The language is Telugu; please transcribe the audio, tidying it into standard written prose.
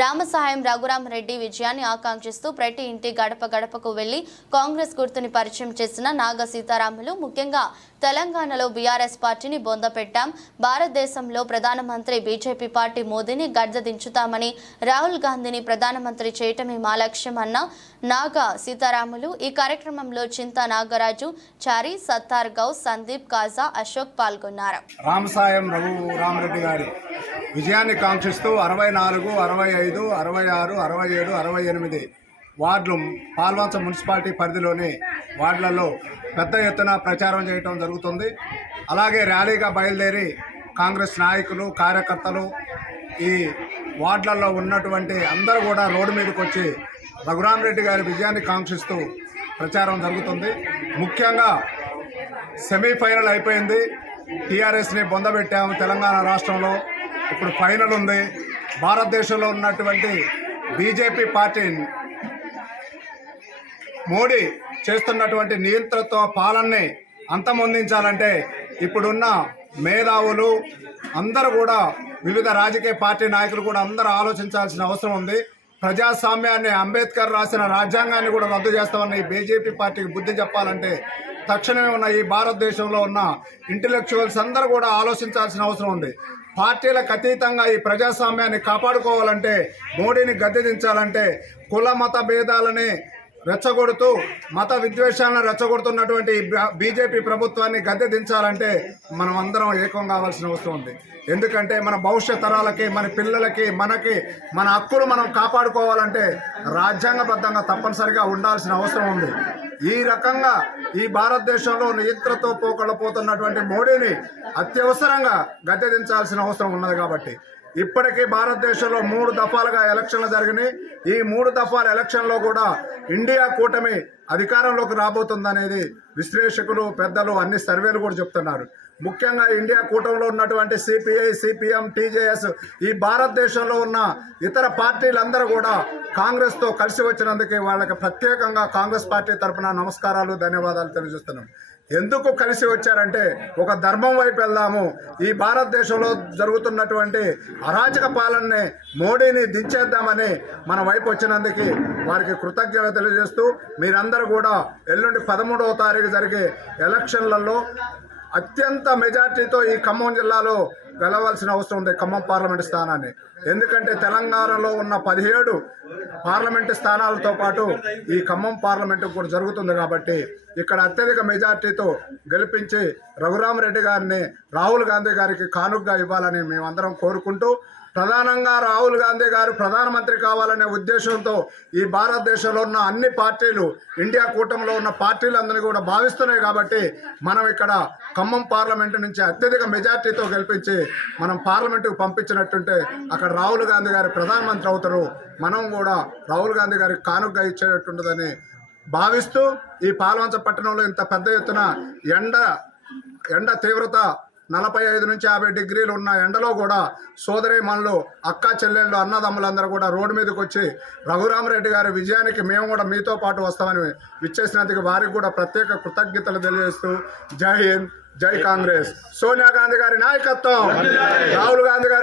రామసాయం రఘురామరెడ్డి విజయాన్ని ఆకాంక్షిస్తూ ప్రతి ఇంటి గడప గడపకు వెళ్లి కాంగ్రెస్ గుర్తుని పరిచయం చేసిన నాగ సీతారాములు ముఖ్యంగా తెలంగాణలో బీఆర్ఎస్ పార్టీని బొందపెట్టాం, భారతదేశంలో ప్రధానమంత్రి బీజేపీ పార్టీ మోదీని గద్దెదించుతామని, రాహుల్ గాంధీని ప్రధానమంత్రి చేయటమే మా లక్ష్యం అన్న నాగ సీతారాములు. ఈ కార్యక్రమంలో చింతా నాగరాజు, చారి, సత్తార్ గౌస్, సందీప్, కాజా, అశోక్ పాల్గొన్నారు. రామసాయం రఘురామరెడ్డి గారి విజయాన్ని కాంక్షిస్తూ 64, 65, 66, 67, 68 వార్డులు పాల్వంచ మున్సిపాలిటీ పరిధిలోని వార్డులలో పెద్ద ఎత్తున ప్రచారం చేయడం జరుగుతుంది. అలాగే ర్యాలీగా బయలుదేరి కాంగ్రెస్ నాయకులు, కార్యకర్తలు ఈ వార్డులలో ఉన్నటువంటి అందరూ కూడా రోడ్డు మీదకి వచ్చి రఘురామరెడ్డి గారి విజయాన్ని కాంక్షిస్తూ ప్రచారం జరుగుతుంది. ముఖ్యంగా సెమీఫైనల్ అయిపోయింది. టీఆర్ఎస్ని బొందబెట్టాము తెలంగాణ రాష్ట్రంలో. ఇప్పుడు ఫైనల్ ఉంది. భారతదేశంలో ఉన్నటువంటి బీజేపీ పార్టీ మోడీ చేస్తున్నటువంటి నియంత్రణతో పాలనని అంతమొందించాలంటే ఇప్పుడున్న మేధావులు అందరూ కూడా, వివిధ రాజకీయ పార్టీ నాయకులు కూడా అందరూ ఆలోచించాల్సిన అవసరం ఉంది. ప్రజాస్వామ్యాన్ని, అంబేద్కర్ రాసిన రాజ్యాంగాన్ని కూడా రద్దు చేస్తామని బీజేపీ పార్టీకి బుద్ధి చెప్పాలంటే తక్షణమే ఉన్న ఈ భారతదేశంలో ఉన్న ఇంటెలెక్చువల్స్ అందరూ కూడా ఆలోచించాల్సిన అవసరం ఉంది. పార్టీలకు అతీతంగా ఈ ప్రజాస్వామ్యాన్ని కాపాడుకోవాలంటే, మోడీని గద్దెదించాలంటే, కుల మత భేదాలని రెచ్చగొడుతూ మత విద్వేషాలను రెచ్చగొడుతున్నటువంటి బీజేపీ ప్రభుత్వాన్ని గద్దెదించాలంటే మనం అందరం ఏకం కావాల్సిన అవసరం ఉంది. ఎందుకంటే మన భవిష్యత్ తరాలకి, మన పిల్లలకి, మనకి మన హక్కులు మనం కాపాడుకోవాలంటే రాజ్యాంగబద్ధంగా తప్పనిసరిగా ఉండాల్సిన అవసరం ఉంది. ఈ రకంగా ఈ భారతదేశంలో నియంత్రణతో పోతున్నటువంటి మోడీని అత్యవసరంగా గద్దెదించాల్సిన అవసరం ఉన్నది. కాబట్టి ఇప్పటికీ భారతదేశంలో 3 దఫాలుగా ఎలక్షన్లు జరిగినాయి. ఈ 3 దఫాల ఎలక్షన్లో కూడా ఇండియా కూటమి అధికారంలోకి రాబోతుందనేది విశ్లేషకులు, పెద్దలు, అన్ని సర్వేలు కూడా చెప్తున్నారు. ముఖ్యంగా ఇండియా కూటమిలో ఉన్నటువంటి సిపిఐ, సిపిఎం, టీజేఎస్, ఈ భారతదేశంలో ఉన్న ఇతర పార్టీలందరూ కూడా కాంగ్రెస్తో కలిసి వచ్చినందుకే వాళ్ళకి ప్రత్యేకంగా కాంగ్రెస్ పార్టీ తరఫున నమస్కారాలు, ధన్యవాదాలు తెలియజేస్తున్నాం. ఎందుకు కలిసి వచ్చారంటే ఒక ధర్మం వైపు వెళ్దాము, ఈ భారతదేశంలో జరుగుతున్నటువంటి అరాచక పాలనని, మోడీని దించేద్దామని మన వైపు వచ్చినందుకు వారికి కృతజ్ఞతలు తెలియజేస్తూ, మీరందరూ కూడా ఎల్లుండి 13వ తారీఖు జరిగే ఎలక్షన్లలో అత్యంత మెజార్టీతో ఈ ఖమ్మం జిల్లాలో గెలవాల్సిన అవసరం ఉంది, ఖమ్మం పార్లమెంటు స్థానాన్ని. ఎందుకంటే తెలంగాణలో ఉన్న 17 పార్లమెంటు స్థానాలతో పాటు ఈ ఖమ్మం పార్లమెంటు కూడా జరుగుతుంది. కాబట్టి ఇక్కడ అత్యధిక మెజార్టీతో గెలిపించి రఘురామరెడ్డి గారిని రాహుల్ గాంధీ గారికి కానుకగా ఇవ్వాలని మేమందరం కోరుకుంటూ, ప్రధానంగా రాహుల్ గాంధీ గారు ప్రధానమంత్రి కావాలనే ఉద్దేశంతో ఈ భారతదేశంలో ఉన్న అన్ని పార్టీలు, ఇండియా కూటమిలో ఉన్న పార్టీలందరినీ కూడా భావిస్తున్నాయి. కాబట్టి మనం ఇక్కడ ఖమ్మం పార్లమెంటు నుంచి అత్యధిక మెజార్టీతో గెలిపించి మనం పార్లమెంటుకు పంపించినట్టుంటే అక్కడ రాహుల్ గాంధీ గారు ప్రధానమంత్రి అవుతారు. మనం కూడా రాహుల్ గాంధీ గారికి కానుకగా ఇచ్చేటట్టుంటుందని భావిస్తూ, ఈ పాల్వంచ పట్టణంలో ఇంత పెద్ద ఎత్తున ఎండ తీవ్రత 45 నుంచి 50 డిగ్రీలు ఉన్న ఎండలో కూడా సోదరీమణులు, అక్క చెల్లెళ్ళు, అన్నదమ్ములందరూ కూడా రోడ్డు మీదకి వచ్చి రఘురామరెడ్డి గారి విజయానికి మేము కూడా మీతో పాటు వస్తామని విచ్చేసినందుకు వారికి కూడా ప్రత్యేక కృతజ్ఞతలు తెలియజేస్తూ, జై హింద్, జై కాంగ్రెస్. సోనియా గాంధీ గారి నాయకత్వం, రాహుల్ గాంధీ గారి